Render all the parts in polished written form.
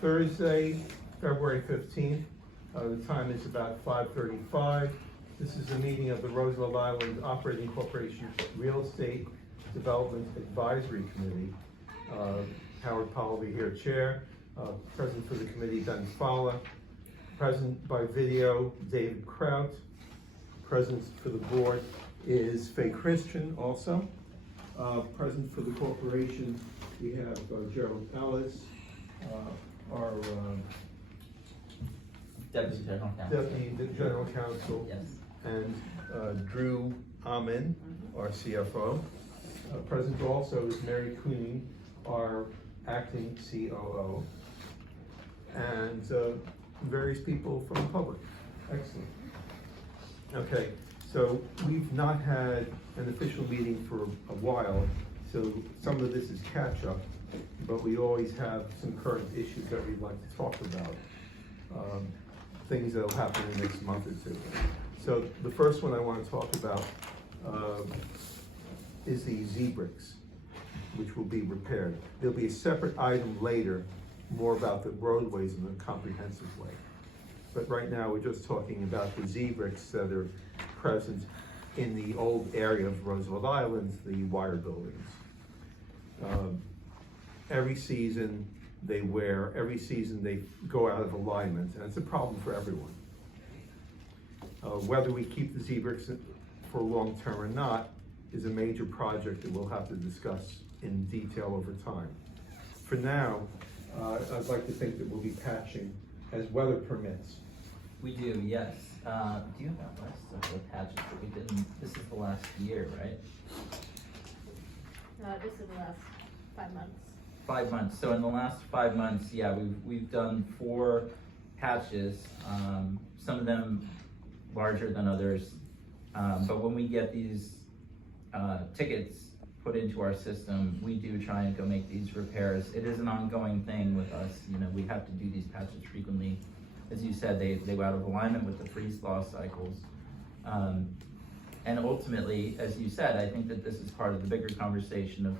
Thursday, February 15th. The time is about 5:35. This is a meeting of the Roosevelt Island Operating Corporation Real Estate Development Advisory Committee. Howard Powell will be here, Chair. Present for the committee, Ben Fala. Present by video, David Kraut. Present for the board is Faye Christian also. Present for the corporation, we have Gerald Ellis, our Deputy General Counsel. Deputy General Counsel. Yes. And Drew Amin, our CFO. Present also is Mary Cooney, our acting COO. And various people from the public. Excellent. Okay, so we've not had an official meeting for a while, so some of this is catch up, but we always have some current issues that we'd like to talk about. Things that'll happen in the next month or two. So the first one I want to talk about is the Z-bricks, which will be repaired. There'll be a separate item later, more about the roadways in a comprehensive way. But right now, we're just talking about the Z-bricks that are present in the old area of Roosevelt Island, the wire buildings. Every season they go out of alignment, and it's a problem for everyone. Whether we keep the Z-bricks for long term or not is a major project that we'll have to discuss in detail over time. For now, I'd like to think that we'll be patching as weather permits. We do, yes. Do you have that list of the patches that we did? This is the last year, right? This is the last 5 months. 5 months. So in the last 5 months, yeah, we've done 4 patches. Some of them larger than others. But when we get these tickets put into our system, we do try and go make these repairs. It is an ongoing thing with us. You know, we have to do these patches frequently. As you said, they go out of alignment with the freeze-thaw cycles. And ultimately, as you said, I think that this is part of the bigger conversation of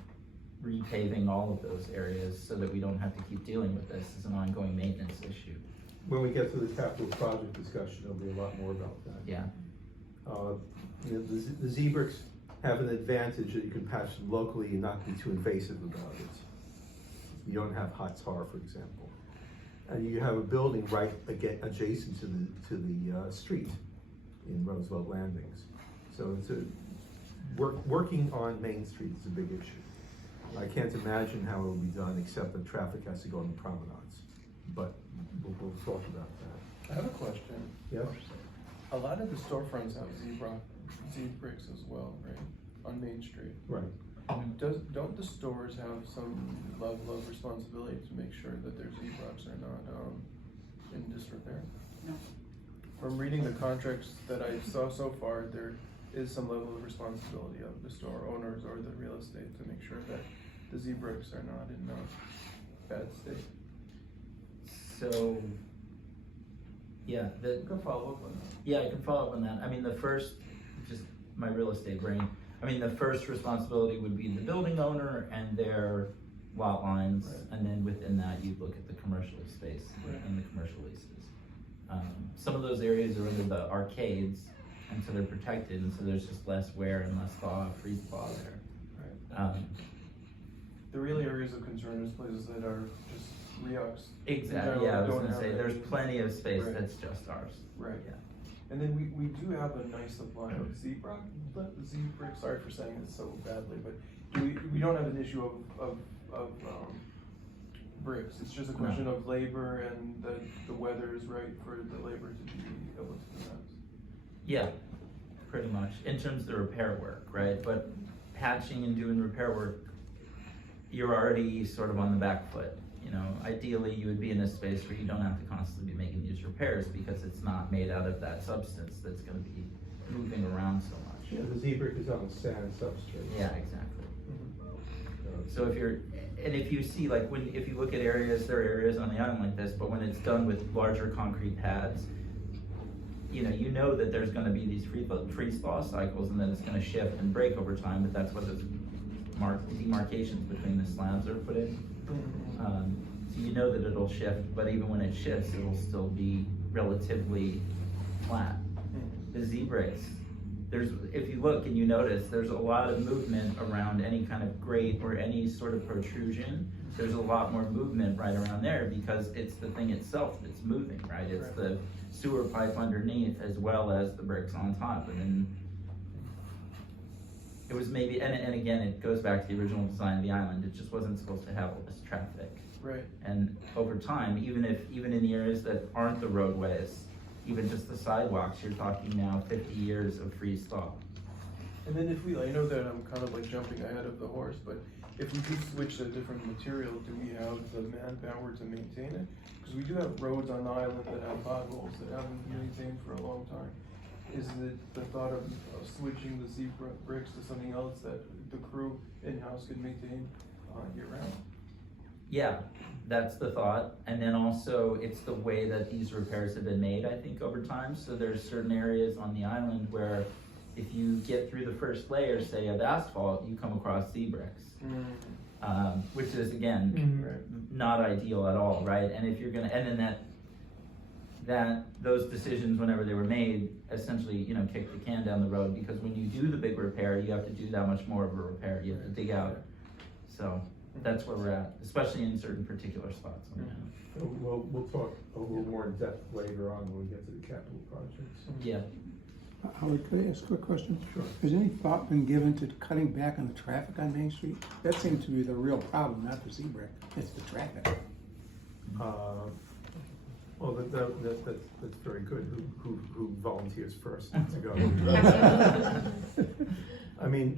repaving all of those areas so that we don't have to keep dealing with this as an ongoing maintenance issue. When we get to the capital project discussion, there'll be a lot more about that. Yeah. You know, the Z-bricks have an advantage that you can patch them locally and not be too invasive about it. You don't have hot tar, for example. And you have a building right adjacent to the street in Roosevelt Landings. So it's working on Main Street is a big issue. I can't imagine how it will be done except that traffic has to go on the promenades. But we'll talk about that. I have a question. Yeah? A lot of the storefronts have Z-bricks as well, right? On Main Street. Right. Don't the stores have some level of responsibility to make sure that their Z-bricks are not in disrepair? No. From reading the contracts that I saw so far, there is some level of responsibility of the store owners or the real estate to make sure that the Z-bricks are not in bad state. So, yeah, You can follow up on that. yeah, I can follow up on that. I mean, the first, just my real estate brain, I mean, the first responsibility would be the building owner and their lot lines, Right. and then within that, you look at the commercial space Right. and the commercial leases. Some of those areas are under the arcades, and so they're protected, and so there's just less wear and less freeze thaw there. Right. The real areas of concern is places that are just REOCs. Exactly, yeah, I was Don't gonna have say, any- there's plenty of space Right. that's just ours. Right. Yeah. And then we do have a nice supply of Z-bricks, sorry for saying it so badly, but we don't have an issue of bricks. It's just a question of labor and the weather is right for the labor to be able to do that. Yeah, pretty much, in terms of the repair work, right? But patching and doing repair work, you're already sort of on the back foot. You know, ideally you would be in a space where you don't have to constantly be making these repairs because it's not made out of that substance that's gonna be moving around so much. Yeah, the Z-brick is on sand substrate. Yeah, exactly. So if you see, like, if you look at areas, there are areas on the island like this, but when it's done with larger concrete pads, you know that there's gonna be these freeze thaw cycles and then it's gonna shift and break over time, but that's what those demarcations between the slabs are put in. So you know that it'll shift, but even when it shifts, it'll still be relatively flat. The Z-bricks, if you look and you notice, there's a lot of movement around any kind of grate or any sort of protrusion. There's a lot more movement right around there because it's the thing itself that's moving, right? It's the sewer pipe underneath as well as the bricks on top. And then it was maybe, and again, it goes back to the original design of the island. It just wasn't supposed to have all this traffic. Right. And over time, even in the areas that aren't the roadways, even just the sidewalks, you're talking now 50 years of free stop. And then if we, I know that I'm kind of like jumping ahead of the horse, but if we do switch to a different material, do we have the manpower to maintain it? Because we do have roads on the island that have potholes that haven't been maintained for a long time. Is it the thought of switching the Z-bricks to something else that the crew in-house can maintain year-round? Yeah, that's the thought. And then also it's the way that these repairs have been made, I think, over time. So there's certain areas on the island where if you get through the first layer, say, of asphalt, you come across Z-bricks. Which is, again, not ideal at all, right? And if you're gonna, and then those decisions, whenever they were made, essentially, kick the can down the road, because when you do the big repair, you have to do that much more of a repair. You have to dig out. So that's where we're at, especially in certain particular spots. We'll talk a little more in depth later on when we get to the capital projects. Yeah. Howard, could I ask a quick question? Sure. Has any thought been given to cutting back on the traffic on Main Street? That seems to be the real problem, not the Z-brick, it's the traffic. Well, that's very good. Who volunteers first to go? I mean,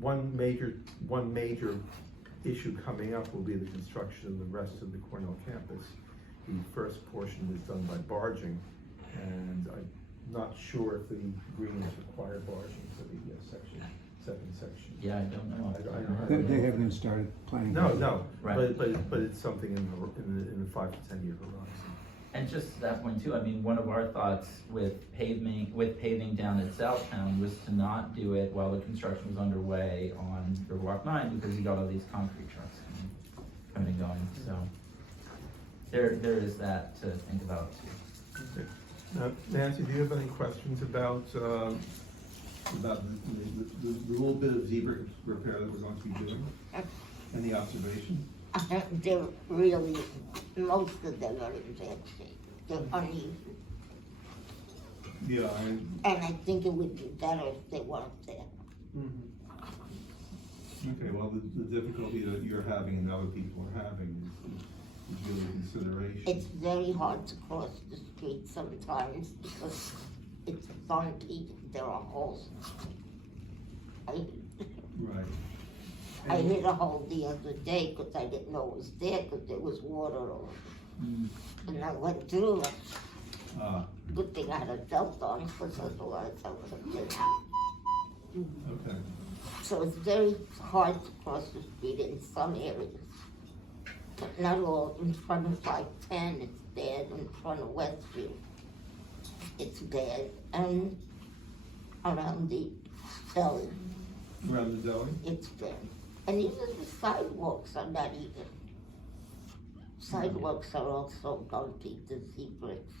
one major issue coming up will be the construction of the rest of the Cornell campus. The first portion was done by barging, and I'm not sure if the greens require barging for the second section. Yeah, I don't know. I don't know. They haven't even started planning. No, Right. but it's something in the 5 to 10 year horizon. And just to that point too, I mean, one of our thoughts with paving down at Southtown was to not do it while the construction was underway on Riverwalk 9, because you got all these concrete trucks coming and going. So there is that to think about too. Okay. Nancy, do you have any questions about the little bit of zebra repair that we're going to be doing? Any observations? They're really, most of them are in bad shape. They're uneven. Yeah, And I think it would be better if they weren't there. okay, well, the difficulty that you're having and other people are having is really a consideration. It's very hard to cross the street sometimes because it's bumpy, there are holes. Right. I hit a hole the other day because I didn't know it was there because there was water over it. And I went through it. Good thing I had a belt on because otherwise I would have been. Okay. So it's very hard to cross the street in some areas. But not all. In front of 510 it's bad, in front of Westview it's bad, and around the deli Around the deli? it's bad. And even the sidewalks are not even. Sidewalks are also bumpy, the Z-bricks.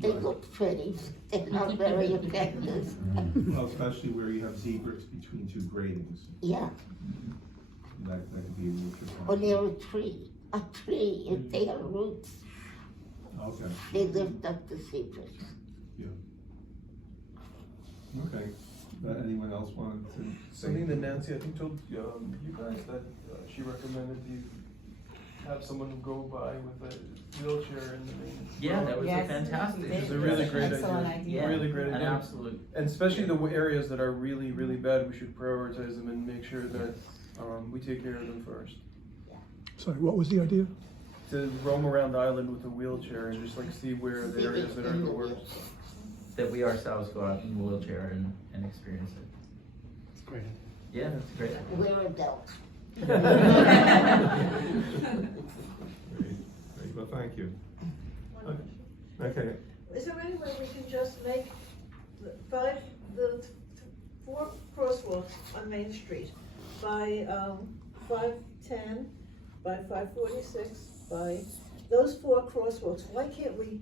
They Right. look pretty, but they're not very effective. Well, especially where you have Z-bricks between two gratings. Yeah, That could be a real trick. or near a tree, if they have roots, Okay, they lift up the Z-bricks. okay. Anyone else wanted to say? Something that Nancy, I think, told you guys that she recommended you have someone go by with a wheelchair in the main. Yeah, that was Yes, a fantastic. Which is a really great Excellent idea. idea. Yeah, Really great an idea. absolute. And especially the areas that are really, really bad, we should prioritize them and make sure that we take care of them first. Sorry, what was the idea? To roam around the island with a wheelchair and just like see where the areas that are the worst. That we ourselves go out in a wheelchair and experience it. It's great. Yeah, it's great. We're adults. Great. Well, thank you. Okay. Is there any way we can just make the 4 crosswalks on Main Street by 510, by 546, by those 4 crosswalks, why can't we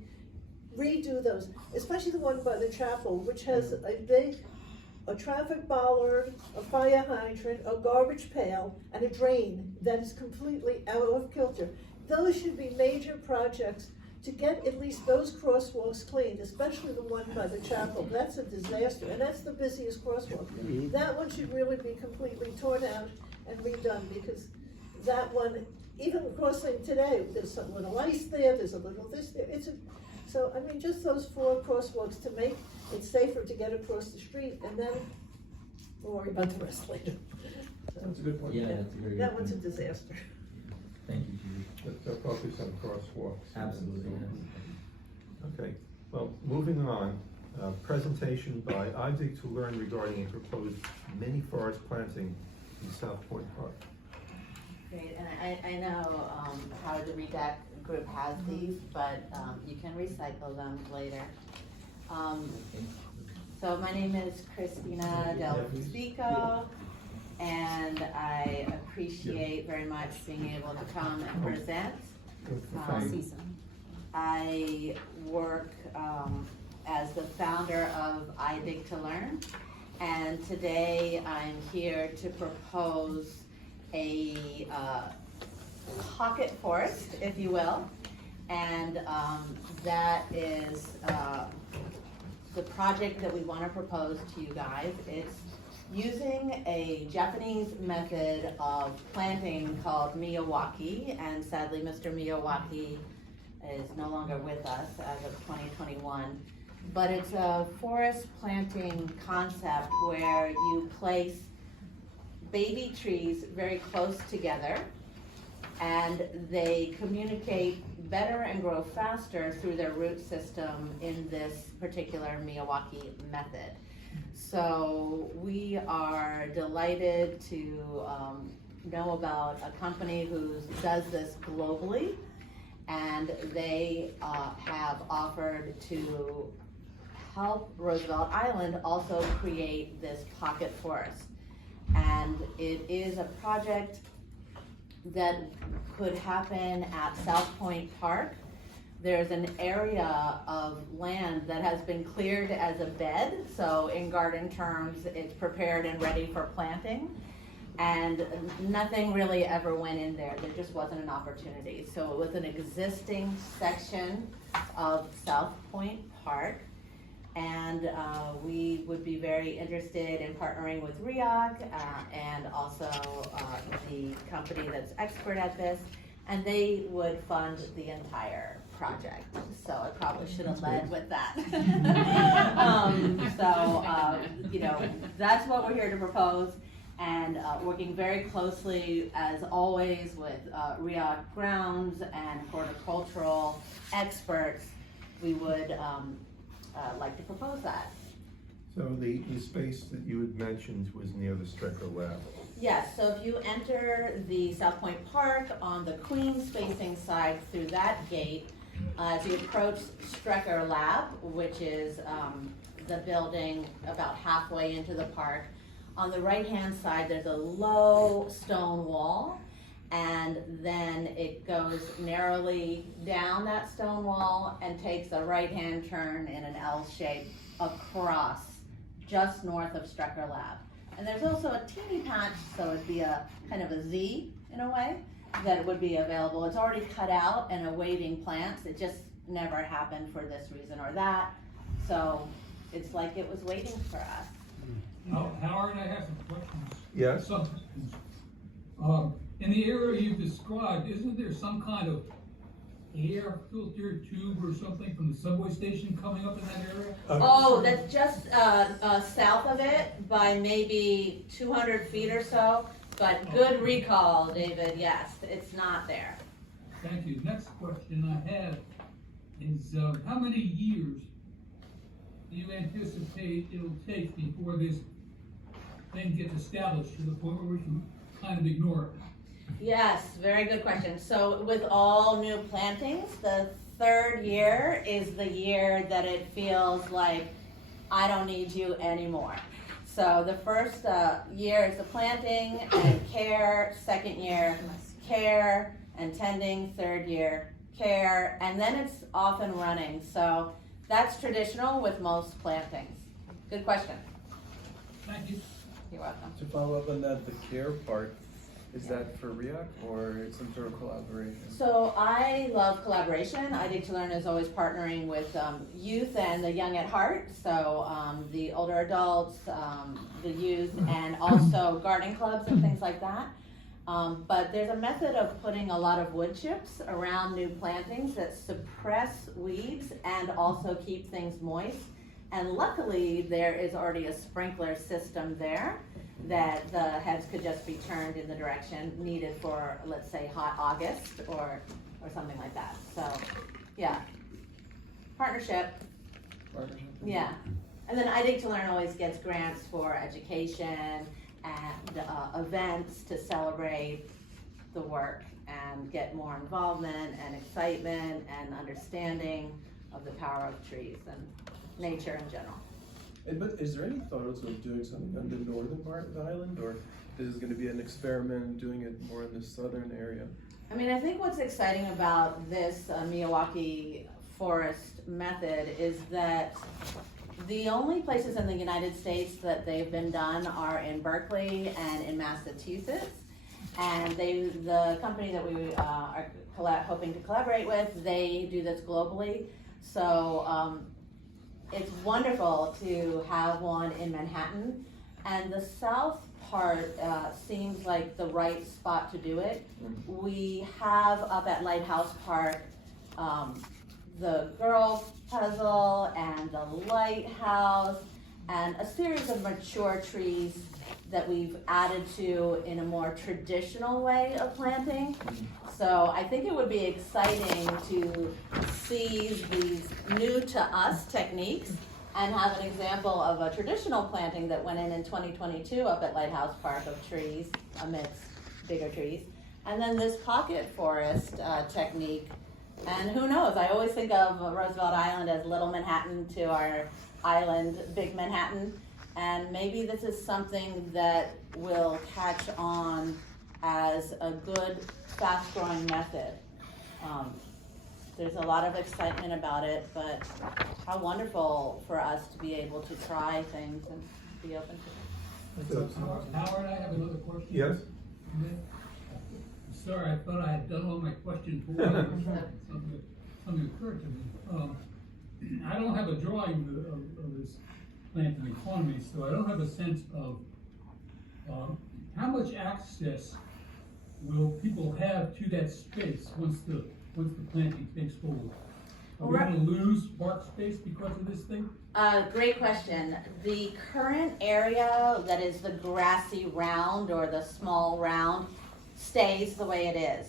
redo those? Especially the one by the chapel, which has a traffic bollard, a fire hydrant, a garbage pail, and a drain that is completely out of kilter. Those should be major projects to get at least those crosswalks cleaned, especially the one by the chapel. That's a disaster, and that's the busiest crosswalk. That one should really be completely torn out and redone, because that one, even crossing today, there's some little ice there, there's a little this there, so, I mean, just those 4 crosswalks to make it safer to get across the street, and then we'll worry about the rest later. So, That's a good point. Yeah, that's a very good that one's a point. disaster. Thank you, Judy. So focus on crosswalks. Absolutely, yes. Okay, well, moving on, presentation by Isaac to learn regarding a proposed mini forest planting in Southpoint Park. Great, and I know, how the REDAC group has these, but, you can recycle them later. So my name is Christina Delfico, and I appreciate very much being able to come and present. I work, as the founder of I Dig to Learn, and today I'm here to propose a pocket forest, if you will, and that is the project that we want to propose to you guys. It's using a Japanese method of planting called Miyawaki, and sadly Mr. Miyawaki is no longer with us as of 2021. But it's a forest planting concept where you place baby trees very close together, and they communicate better and grow faster through their root system in this particular Miyawaki method. So we are delighted to know about a company who does this globally, and they have offered to help Roosevelt Island also create this pocket forest. And it is a project that could happen at Southpoint Park. There's an area of land that has been cleared as a bed, so in garden terms, it's prepared and ready for planting. And nothing really ever went in there. There just wasn't an opportunity. So it was an existing section of Southpoint Park. And we would be very interested in partnering with REOC and also the company that's expert at this, and they would fund the entire project. So I probably should have led with that. You know, that's what we're here to propose, and working very closely, as always, with REOC grounds and horticultural experts, we would like to propose that. So the space that you had mentioned was near the Strecker Lab. Yes, so if you enter the Southpoint Park on the Queens facing side through that gate, as you approach Strecker Lab, which is the building about halfway into the park, on the right-hand side there's a low stone wall, and then it goes narrowly down that stone wall and takes a right-hand turn in an L shape across just north of Strecker Lab. And there's also a teeny patch, so it'd be a kind of a Z in a way, that would be available. It's already cut out and awaiting plants. It just never happened for this reason or that. So it's like it was waiting for us. Howard, I have some questions. Yes? Some, in the area you described, isn't there some kind of air filter tube or something from the subway station coming up in that area? Oh, that's just south of it by maybe 200 feet or so, but good recall, David, yes, it's not there. Thank you. Next question I have is, how many years do you anticipate it'll take before this thing gets established to the point where we can kind of ignore it? Yes, very good question. So with all new plantings, the third year is the year that it feels like I don't need you anymore. So the first year is the planting and care, second year care and tending, third year care, and then it's off and running. So that's traditional with most plantings. Good question. Thank you. You're welcome. To follow up on that, the care part, is that for REAC or some sort of collaboration? So I love collaboration. I Dig to Learn is always partnering with youth and the young at heart. So the older adults, the youth, and also garden clubs and things like that. But there's a method of putting a lot of wood chips around new plantings that suppress weeds and also keep things moist. And luckily, there is already a sprinkler system there that the heads could just be turned in the direction needed for, let's say, hot August or something like that. So, yeah, partnership, yeah. And then I Dig to Learn always gets grants for education and events to celebrate the work and get more involvement and excitement and understanding of the power of trees and nature in general. But is there any thoughts of doing something on the northern part of the island, or is it gonna be an experiment doing it more in the southern area? I mean, I think what's exciting about this Miyawaki forest method is that the only places in the United States that they've been done are in Berkeley and in Massachusetts. And the company that we are hoping to collaborate with, they do this globally. So it's wonderful to have one in Manhattan. And the south part seems like the right spot to do it. We have up at Lighthouse Park the girls puzzle and the lighthouse and a series of mature trees that we've added to in a more traditional way of planting. So I think it would be exciting to see these new to us techniques and have an example of a traditional planting that went in 2022 up at Lighthouse Park of trees amidst bigger trees. And then this pocket forest technique. And who knows, I always think of Roosevelt Island as Little Manhattan to our island, Big Manhattan. And maybe this is something that will catch on as a good, fast-growing method. There's a lot of excitement about it, but how wonderful for us to be able to try things and be open to it. Howard, I have another question. Yes? Sorry, I thought I had done all my questions for you. Something occurred to me. I don't have a drawing of this planting economy, so I don't have a sense of how much access will people have to that space once the planting takes hold. Are we going to lose park space because of this thing? Great question. The current area that is the grassy round or the small round stays the way it is.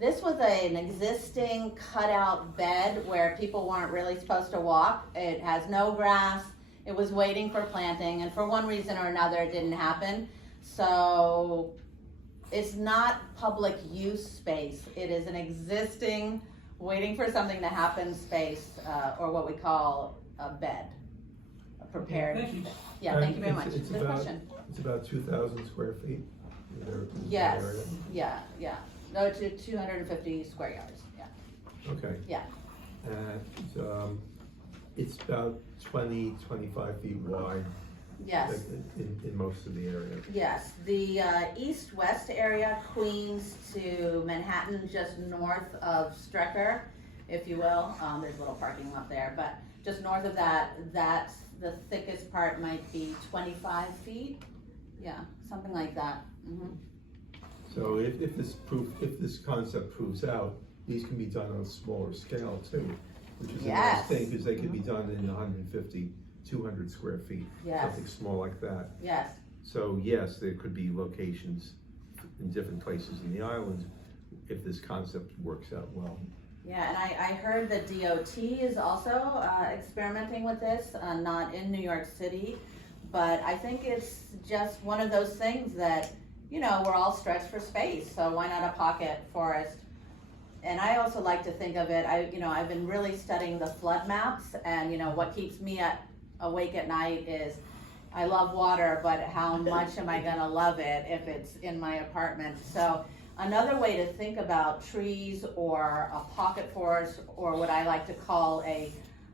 This was an existing cutout bed where people weren't really supposed to walk. It has no grass. It was waiting for planting, and for one reason or another it didn't happen. So it's not public use space. It is an existing, waiting for something to happen space, or what we call a bed, a prepared. Thank you. Yeah, thank you very much. It's Good about, question. it's about 2,000 square feet. Yes, yeah. No, to 250 square yards, yeah. Okay. Yeah. And it's about 25 feet wide. Yes. Like, in most of the area. Yes, the east-west area, Queens to Manhattan, just north of Strecker, if you will. There's a little parking lot there, but just north of that, that's the thickest part might be 25 feet. Yeah, something like that. Mm-hmm. So if this concept proves out, these can be done on a smaller scale too, which is a nice thing, because they can be done in 150, 200 square feet, something small like that. Yes. So yes, there could be locations in different places in the island if this concept works out well. Yeah, and I heard that DOT is also experimenting with this, not in New York City, but I think it's just one of those things that, you know, we're all stretched for space, so why not a pocket forest? And I also like to think of it, I've been really studying the flood maps, and what keeps me awake at night is I love water, but how much am I gonna love it if it's in my apartment? So Another way to think about trees or a pocket forest, or what I like to call a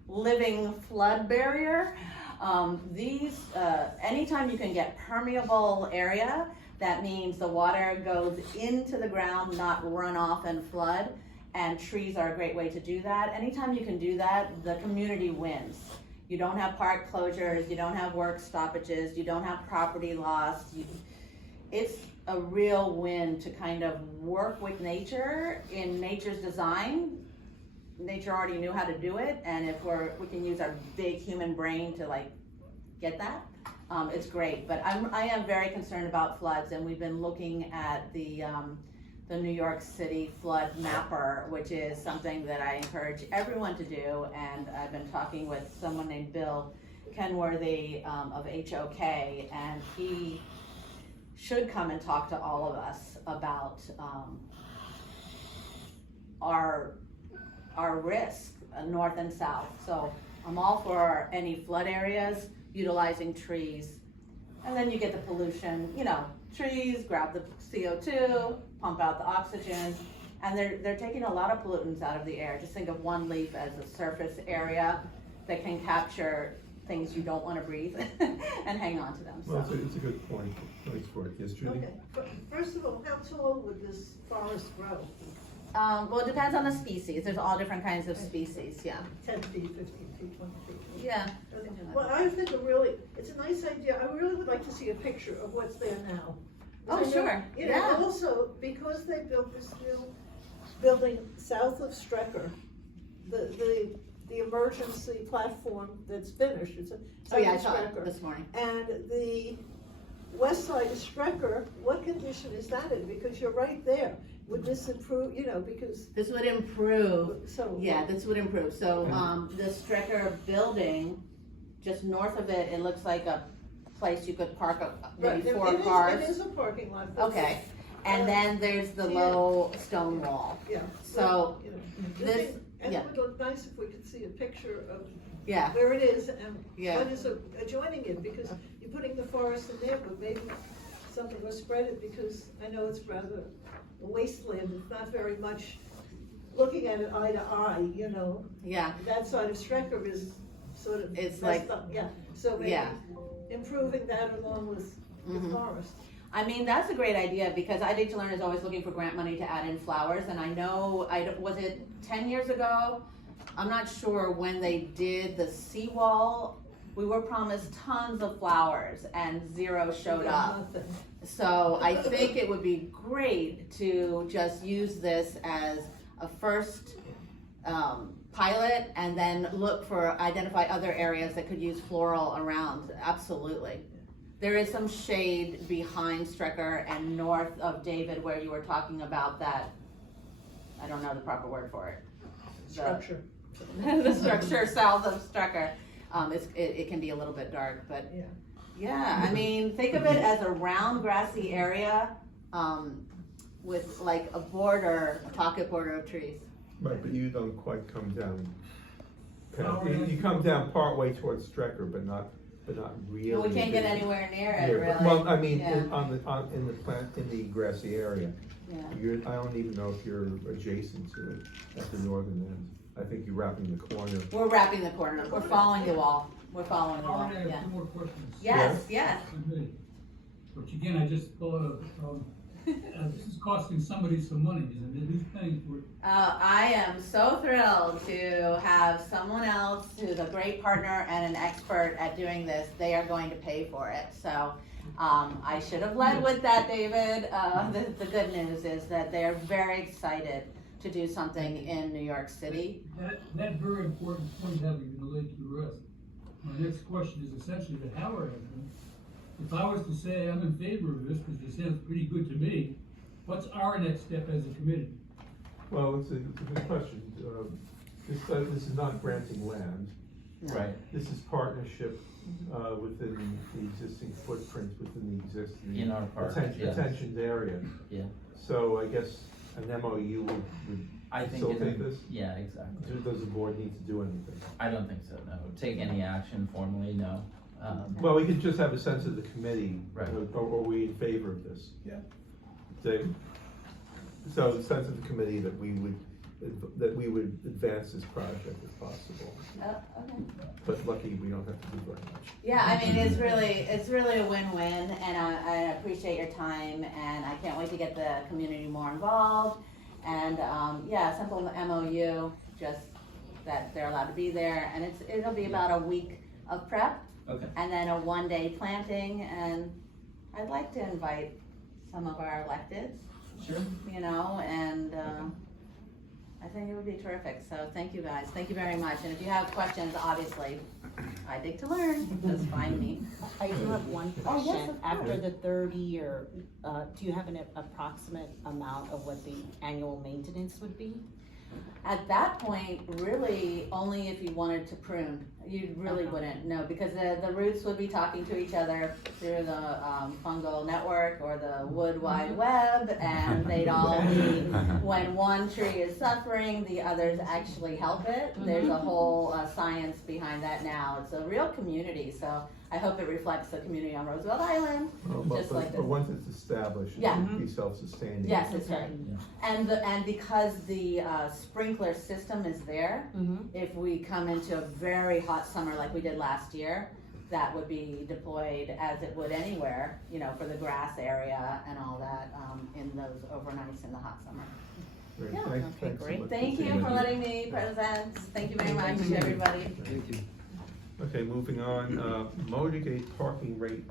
living flood barrier, anytime you can get permeable area, that means the water goes into the ground, not run off and flood, and trees are a great way to do that. Anytime you can do that, the community wins. You don't have park closures, you don't have work stoppages, you don't have property loss. It's a real win to kind of work with nature in nature's design. Nature already knew how to do it, and if we can use our big human brain to like get that, it's great. But I am very concerned about floods, and we've been looking at the New York City flood mapper, which is something that I encourage everyone to do. And I've been talking with someone named Bill Kenworthy of HOK, and he should come and talk to all of us about our risk, north and south. So I'm all for any flood areas, utilizing trees, and then you get the pollution, trees grab the CO2, pump out the oxygen, and they're taking a lot of pollutants out of the air. Just think of one leaf as a surface area that can capture things you don't want to breathe and hang on to them. Well, it's a good point. Thanks for it. Yes, Judy? Okay, first of all, how tall would this forest grow? Well, it depends on the species. There's all different kinds of species, yeah. 10 feet, 15 feet, 20 feet? Yeah. Okay. Well, I think it's a nice idea. I really would like to see a picture of what's there now. Oh, I know, sure, yeah. Also, because they built this new building south of Strecker, the emergency platform that's finished, it's Oh yeah, I south saw of it Strecker. this morning. And the west side of Strecker, what condition is that in? Because you're right there. Would this improve, because, This would improve, so. yeah, this would improve. So, the Strecker building, just north of it, it looks like a place you could park maybe Right, 4 cars. It is a parking lot. Okay, and then there's the low stone wall. Yeah. So, this, And yeah. it would look nice if we could see a picture of Yeah, where it is and Yeah. what is adjoining it, because you're putting the forest in there, but maybe something will spread it, because I know it's rather a wasteland, it's not very much looking at it eye to eye, yeah, That side of Strecker is sort of It's messed like- up, yeah, so maybe yeah. improving that along with the Mhm. forest. I mean, that's a great idea, because I Dig to Learn is always looking for grant money to add in flowers, and I know, was it 10 years ago? I'm not sure when they did the seawall, we were promised tons of flowers and 0 showed up. Nothing. So I think it would be great to just use this as a first pilot, and then identify other areas that could use floral around, absolutely. There is some shade behind Strecker and north of David where you were talking about that, I don't know the proper word for it. Structure. The structure south of Strecker. It can be a little bit dark, but Yeah. yeah, I mean, think of it as a round grassy area, with like a pocket border of trees. Right, but you don't quite come down. Oh, You come down partway towards Strecker, but not really. We can't get anywhere near it, Yeah, really. Well, I mean, Yeah. in the grassy area. Yeah. I don't even know if you're adjacent to it at the northern end. I think you're wrapping the corner. We're wrapping the corner. We're following the wall. We're following the I wall, want to ask yeah. 2 more questions. Yes, yes. Okay. Which again, I just thought of, this is costing somebody some money, isn't it? Who's paying for it? I am so thrilled to have someone else who's a great partner and an expert at doing this. They are going to pay for it. So I should have led with that, David. The good news is that they're very excited to do something in New York City. That very important point having been laid to rest. My next question is essentially that Howard has one. If I was to say I'm in favor of this, because it sounds pretty good to me, what's our next step as a committee? Well, it's a good question. This is not granting land. right. This is partnership within the existing footprint, within the existing. In our park, yes. Attention area. Yeah. So I guess an MOU would I think, facilitate this? yeah, exactly. Does the board need to do anything? I don't think so, no. Take any action formally, no. Well, we could just have a sense of the committee. Right. Or are we in favor of this? Yeah. Dave? So the sense of the committee that we would advance this project if possible. Oh, okay. But lucky, we don't have to do very much. Yeah, I mean, it's really a win-win, and I appreciate your time, and I can't wait to get the community more involved. And, yeah, simple MOU, just that they're allowed to be there, and it'll be about a week of prep, Okay. and then a one-day planting, and I'd like to invite some of our electeds, Sure. you know, and, I think it would be terrific, so thank you guys, thank you very much, and if you have questions, obviously, I dig to learn, just find me. I do have one Oh, yes, question. of course. After the third year, do you have an approximate amount of what the annual maintenance would be? At that point, really, only if you wanted to prune, you really wouldn't, no, because the roots would be talking to each other through the fungal network or the wood wide web, and they'd all be, when one tree is suffering, the others actually help it. There's a whole science behind that now. It's a real community, so I hope it reflects the community on Roosevelt Island, just like this. But once it's established, it Yeah. would be self-sustaining. Yes, it's right. And because the sprinkler system is there, if we come into a very hot summer like we did last year, that would be deployed as it would anywhere, you know, for the grass area and all that, in those overnights in the hot summer. Great. Yeah. Thanks so great. much. Thank you for letting me present. Thank you very much to everybody. Okay, moving on, Motorgate parking rate